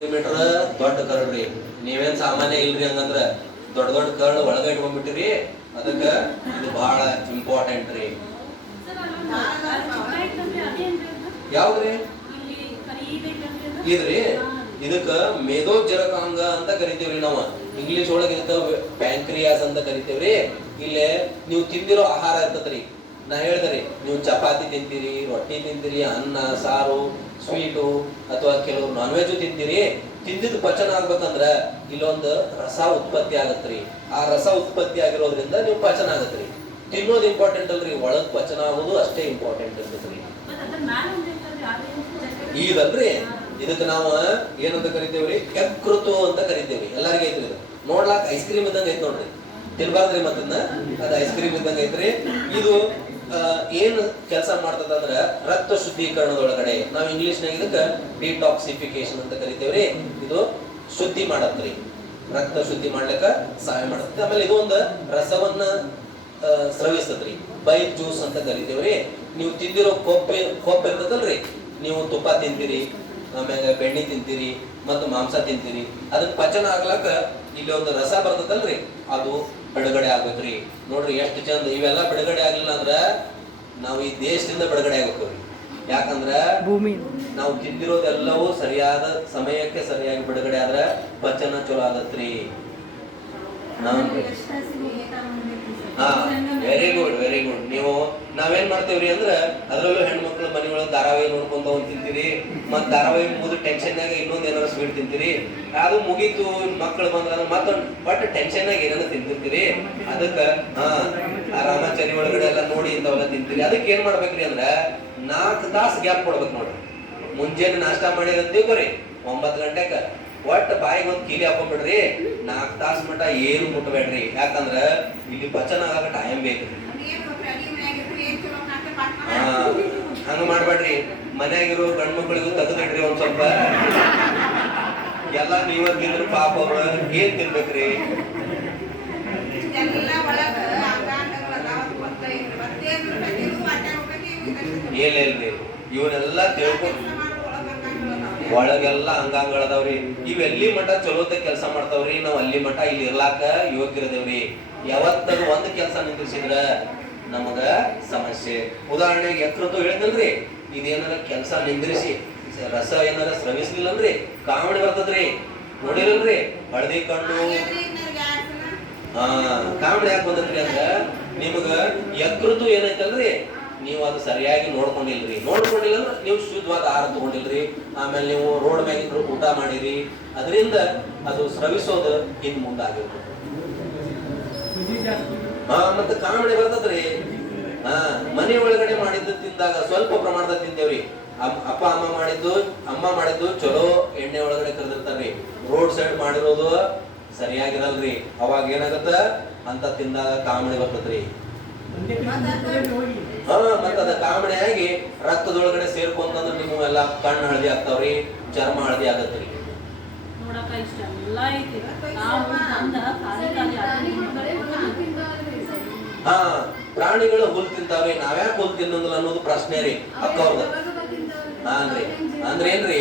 Centimetre ದೊಡ್ಡ ಕರಡ್ರಿ ನೀವೇನ್ ಸಾಮಾನ್ಯ ಇಲ್ರಿ ಹಂಗಂದ್ರ ದೊಡ್ಡ ದೊಡ್ಡ ಕರಡ್ ಒಳಗ ಇಟ್ಕೊಂಡ್ಬಿಟ್ಟಿರಿ, ಅದಕ್ಕ ಇದು ಬಹಳ ಇಂಪಾರ್ಟೆಂಟ್ ರೀ. ಯಾವ್ದ್ರಿ? ಇದ್ರಿ? ಇದಕ್ಕ ಮೇದೋಜರಕಾಂಗ ಅಂತ ಕರಿತೀವ್ರಿ ನಾವು. ಇಂಗ್ಲಿಷ್ ಒಳಗೆ ಇದಕ್ಕ ಪ್ಯಾಂಕ್ರಿಯಾಸ್ ಅಂತ ಕರಿತೀವ್ರಿ. ಇಲ್ಲೇ ನೀವು ತಿಂದಿರೋ ಆಹಾರ ಇರ್ತದ್ರಿ ನಾ ಹೇಳ್ದ್ರಿ ನೀವು ಚಪಾತಿ ತಿಂತೀರಿ, ರೊಟ್ಟಿ ತಿಂತೀರಿ, ಅನ್ನ, ಸಾರು ಸ್ವೀಟು ಅಥವಾ ಕೆಲವು ನಾನ್ ವೆಜ್ ತಿಂತೀರಿ ತಿಂದಿದ್ ಪಚನ ಆಗ್ಬೇಕಂದ್ರ ಇಲ್ಲೊಂದು ರಸ ಉತ್ಪತ್ತಿ ಆಗತ್ರಿ. ಆ ರಸ ಉತ್ಪತ್ತಿ ಆಗಿರೋದ್ರಿಂದ ನೀವು ಪಚನ ಆಗತ್ರಿ. ತಿನ್ನೋದು ಇಂಪಾರ್ಟೆಂಟ್ ಅಲ್ರಿ ಒಳಗ್ ಪಚನ ಆಗೋದು ಅಷ್ಟೇ ಇಂಪಾರ್ಟೆಂಟ್ ಇರ್ತದ್ರಿ. ಈಗಲ್ರಿ ಇದಕ್ಕೆ ನಾವು ಏನಂತ ಕರಿತೇವ್ರಿ? ಯಕೃತು ಅಂತ ಕರಿತೇವ್ರಿ. ಎಲ್ಲಾರಿಗೆ ಐತ್ರಿ ಇದು. ನೋಡ್ಲಾಕ್ ಐಸ್ ಕ್ರೀಮ್ ಇದ್ದಂಗ ಐತ್ ನೋಡ್ರಿ. ತಿನ್ಬಾರ್ದ್ರಿ ಮತ್ತನ್ನ ಅದ ಐಸ್ ಕ್ರೀಮ್ ಇದ್ದಂಗ ಐತ್ರಿ. ಇದು ಏನ್ ಕೆಲಸ ಮಾಡ್ತದ ಅಂದ್ರ ರಕ್ತ ಶುದ್ಧೀಕರಣದೊಳಗಡೆ ನಾವು ಇಂಗ್ಲಿಷ್ ನಾಗ ಇದಕ್ಕೆ ಡಿಟಾಕ್ಸಿಫಿಕೇಶನ್ ಅಂತ ಕರಿತೇವ್ರಿ. ಇದು ಶುದ್ಧಿ ಮಾಡತ್ರಿ. ರಕ್ತ ಶುದ್ಧಿ ಮಾಡ್ಲಿಕ್ಕ ಸಹಾಯ ಮಾಡತ್ತೆ. ಆಮೇಲೆ ಇದು ಒಂದು ರಸವನ್ನ ಸ್ರವಿಸ್ತದ್ರಿ ಬೈಕ್ ಜ್ಯೂಸ್ ಅಂತ ಕರಿತೇವ್ರಿ. ನೀವು ತಿಂದಿರೋ ಕೊಬ್ಬೆ ಕೊಬ್ಬೆ ಇರ್ತದಲ್ರಿ. ನೀವು ತುಪ್ಪ ತಿಂತೀರಿ, ಆಮ್ಯಾಗ ಬೆಣ್ಣೆ ತಿಂತೀರಿ, ಮತ್ತು ಮಾಂಸ ತಿಂತೀರಿ. ಅದನ್ನ ಪಚನ ಆಗ್ಲಕ್ಕ ಇಲ್ಲಿ ಒಂದು ರಸ ಬರ್ತದಲ್ರಿ. ಅದು ಬಿಡುಗಡೆ ಆಗ್ಬೇಕ್ರಿ. ನೋಡ್ರಿ ಎಷ್ಟು ಚಂದ ಇವೆಲ್ಲ ಬಿಡುಗಡೆ ಆಗ್ಲಿಲ್ಲ ಅಂದ್ರ ನಾವು ಈ ದೇಶದಿಂದ ಬಿಡುಗಡೆ ಆಗ್ಬೇಕ್ರಿ. ಯಾಕಂದ್ರ ಭೂಮಿ. ನಾವು ತಿಂದಿರೋದೆಲ್ಲವೂ ಸರಿಯಾದ ಸಮಯಕ್ಕೆ ಸರಿಯಾಗಿ ಬಿಡುಗಡೆ ಆದ್ರ ಪಚನ ಚಲೋ ಆಗತ್ರಿ ಹಾ. ವೆರಿ ಗುಡ್ ವೆರಿ ಗುಡ್ ನೀವು ನಾವೇನ್ ಮಾಡ್ತೇವ್ರಿ ಅಂದ್ರ ಅದ್ರಲ್ಲೂ ಹೆಣ್ಮಕ್ಳು ಮನೆಯೊಳಗೆ ಧಾರಾವಾಹಿ ನೋಡ್ಕೊಂತ ಹೋಗಿ ತಿಂತೀರಿ ಮತ್ ಧಾರಾವಾಹಿ ಮುಗಿದು ಟೆನ್ಷನ್ ನಾಗ ಇನ್ನೊಂದ್ ಏನಾರ ಸ್ವೀಟ್ ತಿಂತೀರಿ. ಅದು ಮುಗೀತು ಮಕ್ಳು ಬಂದ್ರ ಮತ್ತೆ ಬಟ್ ಟೆನ್ಷನ್ ನಾಗ ಏನಾರ ತಿಂತಿರ್ತೀರಿ. ಅದಕ್ಕ ಹಾ ಆ ರಾಮಾಚಾರಿ ಒಳಗಡೆ ಎಲ್ಲ ನೋಡಿ ಇಂಥವೆಲ್ಲ ತಿಂತೀರಿ. ಅದಕ್ಕೆ ಏನ್ ಮಾಡ್ಬೇಕ್ರಿ ಅಂದ್ರ ನಾಲ್ಕು ತಾಸು ಗ್ಯಾಪ್ ಕೊಡ್ಬೇಕು ನೋಡ್ರಿ. ಮುಂಜಾನೆ ನಾಷ್ಟ ಮಾಡಿರಂತೀವಿ ಬರ್ರಿ ಒಂಬತ್ತು ಗಂಟೆಕ. ಒಟ್ಟ ಬಾಯಿಗೆ ಒಂದು ಕೀಲಿ ಹಾಕೊಂಡ್ಬಿಡ್ರಿ ನಾಲ್ಕು ತಾಸು ಮಟ್ಟ ಏನು ಮುಟ್ಬೇಡ್ರಿ. ಯಾಕಂದ್ರ ಇಲ್ಲಿ ಪಚನ ಆಗಕ ಟೈಮ್ ಬೇಕು. ಹಂಗ ಮಾಡ್ಬೇಡ್ರಿ. ಮನ್ಯಾಗಿರೋ ಗಂಡು ಮಕ್ಕಳಿಗೂ ತೆಗೆದಿಡ್ರಿ ಒಂದ್ ಸ್ವಲ್ಪ. ಎಲ್ಲ ನೀವ ತಿಂದ್ರು ಪಾಪ ಅವ್ರ ಏನ್ ತಿನ್ಬೇಕ್ರಿ? ಇಲ್ರಿ ಇವನ್ನೆಲ್ಲ ತಿಳ್ಕೊಂಡು ಒಳಗೆಲ್ಲ ಅಂಗಾಂಗಳದವ್ರಿ. ಇವೆಲ್ಲಿ ಮಠ ಚಲೋತ ಕೆಲಸ ಮಾಡ್ತಾವ್ರಿ? ನಾವ್ ಅಲ್ಲಿ ಮಠ ಇಲ್ಲಿ ಇರ್ಲಾಕ ಯೋಗ್ಯರದೇವ್ರಿ. ಯಾವತ್ತದು ಒಂದ್ ಕೆಲಸ ನಿಂದ್ರಿಸಿದ್ರ ನಮಗ ಸಮಸ್ಯೆ. ಉದಾಹರಣೆಗೆ ಯಕೃತು ಹೇಳಿದಲ್ರಿ ಇದೇನಾರ ಕೆಲಸ ನಿಂದ್ರಿಸಿ, ರಸ ಏನಾರ ಸ್ರವಿಸ್ಲಿಲ್ಲಲ್ರಿ? ಕಾಮಿಡಿ ಬರ್ತದ್ರಿ. ನೋಡಿರಲ್ರಿ, ಹಳದಿ ಕಣ್ಣು ಹಾ ಕಾಮಿಡಿ ಯಾಕೆ ಬಂದ್ರಿ ಅಂದ್ರ, ನಿಮಗ ಯಕೃತು ಏನೈತಲ್ರಿ? ನೀವು ಅದು ಸರಿಯಾಗಿ ನೋಡ್ಕೊಂಡಿಲ್ರಿ. ನೋಡ್ಕೊಂಡಿಲ್ಲ ಅಂದ್ರೆ ನೀವು ಶುದ್ಧವಾದ ಆಹಾರ ತಗೊಂಡಿಲ್ರಿ. ಆಮೇಲೆ ನೀವು ರೋಡ್ ಮ್ಯಾಗಿದ್ರು ಊಟ ಮಾಡಿರಿ. ಅದರಿಂದ ಅದು ಸ್ರವಿಸೋದು ಇನ್ ಮುಂದಾಗಿರ್ತದೆ ಹಾ, ಮತ್ತೆ ಕಾಮಣಿ ಬರ್ತದ್ರಿ. ಹಾ, ಮನೆ ಒಳಗಡೆ ಮಾಡಿದ್ದು ತಿಂದಾಗ ಸ್ವಲ್ಪ ಪ್ರಮಾಣದ ತಿಂದೇವ್ರಿ ಅಪ್ಪ, ಅಮ್ಮ ಮಾಡಿದ್ದು ಅಮ್ಮ ಮಾಡಿದ್ದು ಚಲೋ ಎಣ್ಣೆ ಒಳಗಡೆ ಕರೆದಿರ್ತಾರ್ರಿ. ರೋಡ್ ಸೈಡ್ ಮಾಡಿರೋದು ಸರಿಯಾಗಿರಲ್ರಿ. ಅವಾಗ ಏನಾಗತ್ತ? ಅಂತ ತಿಂದಾಗ ಕಾಮಣಿ ಬರ್ತದ್ರಿ. ಹಾ ಮತ್ತ ಅದ ಕಾಮಣಿ ಆಗಿ ರಕ್ತದೊಳಗಡೆ ಸೇರ್ಕೊಂತಂದ್ರ ನಿಮ್ಮ ಎಲ್ಲ ಕಣ್ಣು ಹಳದಿ ಆಗ್ತಾವ್ರಿ ಚರ್ಮ ಹಳದಿ ಆಗತ್ರಿ ಹಾ ಪ್ರಾಣಿಗಳು ಹುಲ್ ತಿಂತಾವ್ರಿ. ನಾವ್ಯಾಕೆ ಹುಲ್ ತಿನ್ನೋದಿಲ್ಲ ಅನ್ನೋದು ಪ್ರಶ್ನೆ ರೀ ಅಕ್ಕವ್ರದ ಹಾನ್ರಿ ಅಂದ್ರೆ ಏನ್ರಿ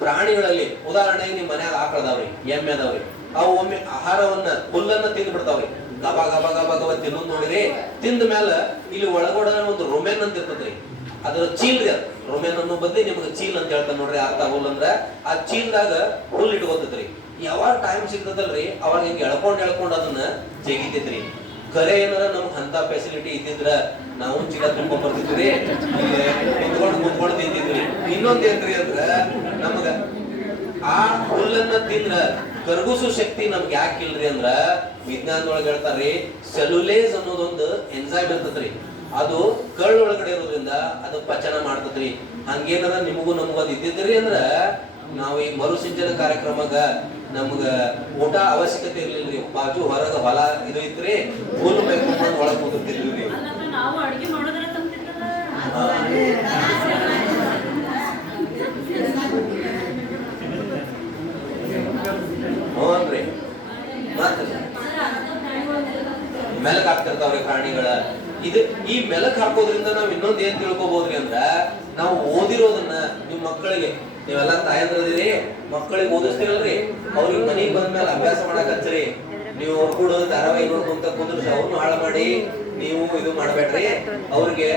ಪ್ರಾಣಿಗಳಲ್ಲಿ ಉದಾಹರಣೆಗೆ ನಿಮ್ಮ ಮನ್ಯಾಗ ಆಕಳದಾವ್ರಿ ಎಮ್ಮೆ ಅದಾವ್ರಿ. ಅವು ಒಮ್ಮೆ ಆಹಾರವನ್ನ ಹುಲ್ಲನ್ನ ತಿಂದ್ ಬಿಡ್ತಾವ್ರಿ ಗಬ ಗಬ ಗಬ ಗಬ ತಿನ್ನೋದು ನೋಡಿರಿ ತಿಂದ ಮ್ಯಾಲ ಇಲ್ಲಿ ಒಳಗಡೆ ಒಂದು ರೊಮೆನ್ ಅಂತ ಇರ್ತದ್ರಿ ಅದ್ರ ಚೀಲ್ ರೀ ಅದು. ರೊಮೆನ್ ಅನ್ನೋ ಬಂದು ನಿಮ್ಗೆ ಚೀಲ್ ಅಂತ ಹೇಳ್ತಾರೆ ನೋಡ್ರಿ, ಅರ್ಥ ಆಗೋಲ್ಲ ಅಂದ್ರ ಆ ಚೀಲ್ದಾಗ ಹುಲ್ ಇಟ್ಕೋತೈತ್ರಿ. ಯಾವಾಗ ಟೈಮ್ ಸಿಗ್ತದಲ್ರಿ, ಅವಾಗ ಹಿಂಗೆ ಎಳ್ಕೊಂಡು ಎಳ್ಕೊಂಡು ಅದನ್ನ ಜಗಿತೈತ್ರಿ. ಕರೆ ಏನಾರ ನಮ್ಗೆ ಅಂತ ಫೆಸಿಲಿಟಿ ಇದ್ದಿದ್ರ ನಾವು ಚೀಲ ತುಂಬಾ ಬರ್ತಿದ್ರಿ ಕುತ್ಕೊಂಡು ಕುತ್ಕೊಂಡು ತಿಂತಿದ್ರಿ ಇನ್ನೊಂದ್ ಏನ್ರಿ ಅಂದ್ರ ನಮ್ಗ ಆ ಹುಲ್ಲನ್ನ ತಿಂದ್ರ ಕರಗಿಸೋ ಶಕ್ತಿ ನಮ್ಗೆ ಇಲ್ರಿ ಅಂದ್ರ ವಿಜ್ಞಾನದೊಳಗೆ ಹೇಳ್ತಾರ್ರಿ ಸೆಲ್ಯುಲೇಸ್ ಅನ್ನೋದೊಂದು ಎನ್ಸೈಮ್ ಇರ್ತದ್ರಿ ಅದು ಕಳ್ಳ ಒಳಗಡೆ ಇರೋದ್ರಿಂದ ಅದು ಪಚನ ಮಾಡ್ತದ್ರಿ ಹಂಗೇನಾರ ನಿಮಗೂ ನಮಗೂ ಅದು ಇದ್ದಿದ್ರಿ ಅಂದ್ರ ನಾವು ಈ ಮರುಸಿಂಚನ ಕಾರ್ಯಕ್ರಮಗ ನಮ್ಗ ಊಟ ಅವಶ್ಯಕತೆ ಇರ್ಲಿಲ್ರಿ. ಬಾಜು ಹೊರಗ ಹೊಲ ಇದು ಇತ್ರಿ ಹುಲ್ಲು ಬೇಕು ಒಳಗ್ ಮೆಲಕ್ ಹಾಕ್ತಿರ್ತಾವ್ರಿ ಪ್ರಾಣಿಗಳ ಇದು ಈ ಮೆಲಕ್ ಹಾಕೋದ್ರಿಂದ ನಾವ್ ಇನ್ನೊಂದ್ ಏನ್ ತಿಳ್ಕೊಬಹುದ್ರಿ ಅಂದ್ರ, ನಾವು ಓದಿರೋದನ್ನ ನಿಮ್ ಮಕ್ಕಳಿಗೆ, ನೀವೆಲ್ಲ ತಾಯಂದ್ರದಿರಿ, ಮಕ್ಕಳಿಗೆ ಓದಿಸ್ತಿರಲ್ರಿ. ಅವ್ರಿಗೆ ಮನೆಗೆ ಬಂದ್ಮೇಲೆ ಅಭ್ಯಾಸ ಮಾಡಕ್ ಹಚ್ಚ್ರಿ. ನೀವು ಅವ್ರ ಕೂಡ ಧಾರಾವಾಹಿ ನೋಡ್ಕೊಂತ ಕುಂದ್ರಿ ಅವ್ರನ್ನ ಹಾಳು ಮಾಡಿ, ನೀವು ಇದು ಮಾಡ್ಬೇಡ್ರಿ. ಅವ್ರಿಗೆ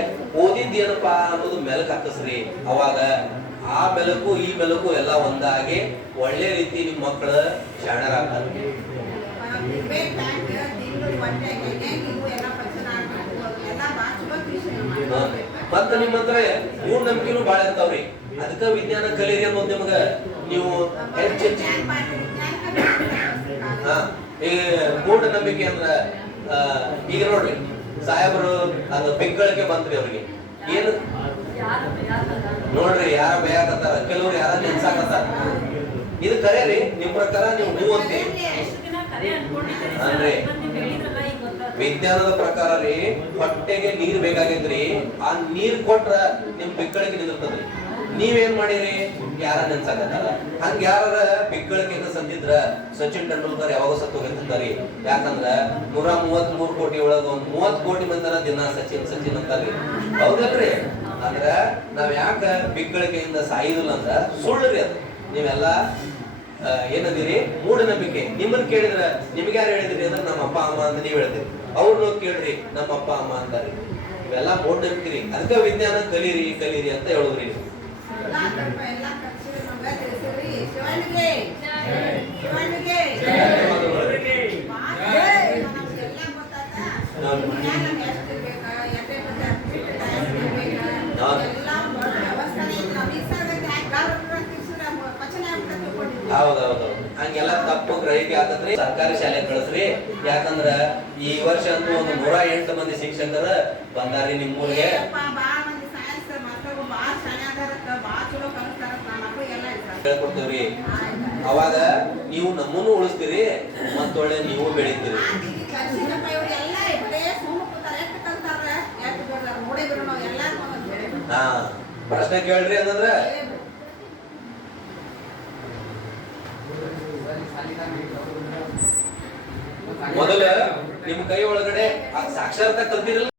ಓದಿದ್ ಏನಪ್ಪಾ ಅನ್ನೋದು ಮೆಲಕ್ ಹಾಕಸ್ರಿ. ಅವಾಗ ಆ ಬೆಲಕು ಈ ಬೆಲಕು ಎಲ್ಲ ಒಂದಾಗಿ ಒಳ್ಳೆ ರೀತಿ ನಿಮ್ ಮಕ್ಕಳ ಶಾಣರಾಗ್ತಾರೆ ಡಿಬೇಟ್ ಬ್ಯಾಂಕ್ ತಿಂಗಳು ಹೊಟ್ಟೆಗೆ ನೀವು ಎಲ್ಲ ಪಂಚನ ಎಲ್ಲ ಭಾಳ ಚಲೋ ವಿಷಯ ಹಾ. ಮತ್ತ ನಿಮ್ಮ ಹತ್ರ ಮೂರ್ ನಂಬಿಕೆನು ಬಾಳ ಇರ್ತಾವ್ರಿ. ಅದಕ್ಕ ವಿಜ್ಞಾನ ಕಲೀರಿ ಅನ್ನೋದು ನಿಮ್ಗ ನೀವು ಹೆಚ್ಚೆಚ್ಚು ಈ ಮೂಢ ನಂಬಿಕೆ ಅಂದ್ರ ಈಗ ನೋಡ್ರಿ ಸಾಹೇಬರು ಅದು ಬೆಂಗಳಕ್ಕೆ ಬಂದ್ರಿ ಅವ್ರಿಗೆ. ಏನು? ನೋಡ್ರಿ ಯಾರ ಬೇಯಾಕತ್ತಾರ ಕೆಲವ್ರು ಯಾರ ನೆನ್ಸಾಕತ್ತಾರ ಇದು ಕರೆ ರೀ ನಿಮ್ ಪ್ರಕಾರ ನೀವು ಹೂ ಅಂತೀರಿ? ಅಂದ್ರೆ? ವಿಜ್ಞಾನದ ಪ್ರಕಾರ ರೀ, ಹೊಟ್ಟೆಗೆ ನೀರ್ ಬೇಕಾಗಿದ್ರಿ ಆ ನೀರ್ ಕೊಟ್ರ ನಿಮ್ ಬಿಕ್ಕಳಿಗೆ ನಿಂದಿರ್ತದ್ರಿ. ನೀವೇನ್ ಮಾಡಿರಿ? ಯಾರ ನೆನ್ಸಾಕತ್ತಲ್ಲ ಹಂಗ ಯಾರ ಬಿಕ್ಕಳಿಗೆ ಸಂದಿದ್ರ ಸಚಿನ್ ತೆಂಡೂಲ್ಕರ್ ಯಾವಾಗ ಸತ್ತು ಹೋಗಿರ್ತಾರಿ ಯಾಕಂದ್ರ ನೂರ ಮೂವತ್ ಮೂರ್ ಕೋಟಿ ಒಳಗ ಒಂದ್ ಮೂವತ್ ಕೋಟಿ ಮಂದರ ದಿನ ಸಚಿನ್ ಸಚಿನ್ ಅಂತಾರ್ರಿ. ಹೌದಲ್ರಿ? ಅಂದ್ರ ನಾವ್ ಯಾಕ ಬಿಕ್ಕಳಿಕೆಯಿಂದ ಸಾಯುದಿಲ್ಲ ಅಂದ್ರ ಸುಳ್ಳು ರೀ ಅದು. ನೀವೆಲ್ಲ ಏನಂದಿರಿ? ಮೂಢನಂಬಿಕೆ. ನಿಮ್ಮನ್ನ ಕೇಳಿದ್ರ ನಿಮ್ಗೆ ಯಾರು ಹೇಳಿದ್ರಿ ಅಂದ್ರೆ ನಮ್ಮ ಅಪ್ಪ, ಅಮ್ಮ ಅಂತ ನೀವ್ ಹೇಳ್ತೀರಿ. ಅವ್ರನ್ನ ಕೇಳ್ರಿ, ನಮ್ಮ ಅಪ್ಪ, ಅಮ್ಮ ಅಂತಾರೆ. ಇವೆಲ್ಲ ಮೂಢನಂಬಿಕೆ ರೀ. ಅದಕ್ಕೆ ವಿಜ್ಞಾನ ಕಲೀರಿ ಕಲೀರಿ ಅಂತ ಹೇಳುದ್ರಿ ನೀವು. ಎಲ್ಲ ಕಲ್ಪ ಎಲ್ಲ ಕಚ್ಚಿರಿ ನಮ್ಗೆ ತಿಳಿಸಿರಿ ಶಿವನಿಗೆ ಶಿವನಿಗೆ ನಮ್ಗೆಲ್ಲ ಗೊತ್ತಾತ ನಮ್ಗೆ ಎಷ್ಟು ಬೇಕಾ ಎಷ್ಟೇ ಮತ್ತೆ ಬಿಟ್ಟು ಟೈಮ್ ಬೇಕಾ ಎಲ್ಲ ವ್ಯವಸ್ಥೆ ಐತಿ ನಾವು ಈ ಸರ್ಗಕ್ಕೆ ಹ್ಯಾಂಗ ಗಾರ ತಿಳಿಸಿರ ಪಚನ ಆಗ್ಬಿಟ್ಟು ತಿಳ್ಕೊಂಡಿದ್ವಿ ಹೌದೌದು ಹಂಗೆಲ್ಲ ತಪ್ಪು ಗ್ರಹಿಕೆ ಆಗತ್ರಿ ಸರ್ಕಾರಿ ಶಾಲೆ ಕಳಿಸ್ರಿ. ಯಾಕಂದ್ರ ಈ ವರ್ಷ ಅಂತೂ ಒಂದು ನೂರ ಎಂಟು ಮಂದಿ ಶಿಕ್ಷಕರ ಬಂದಾರಿ ಊರಿಗೆ ನಮ್ಮ ಇದ್ದಾರೆ ಹೇಳ್ಕೊಡ್ತೇವ್ರಿ. ಅವಾಗ ನೀವು ನಮ್ಮನ್ನು ಉಳಿಸ್ತೀರಿ ಮತ್ತೊಳ್ಳೆ ನೀವು ಬೆಳಿತೀರಿ. ಹಾ ಪ್ರಶ್ನೆ ಕೇಳ್ರಿ ಅಂತಂದ್ರ ಮೊದಲ ನಿಮ್ ಕೈ ಒಳಗಡೆ ಆ ಸಾಕ್ಷರತೆ ಕಲ್ತಿರಲ್ಲ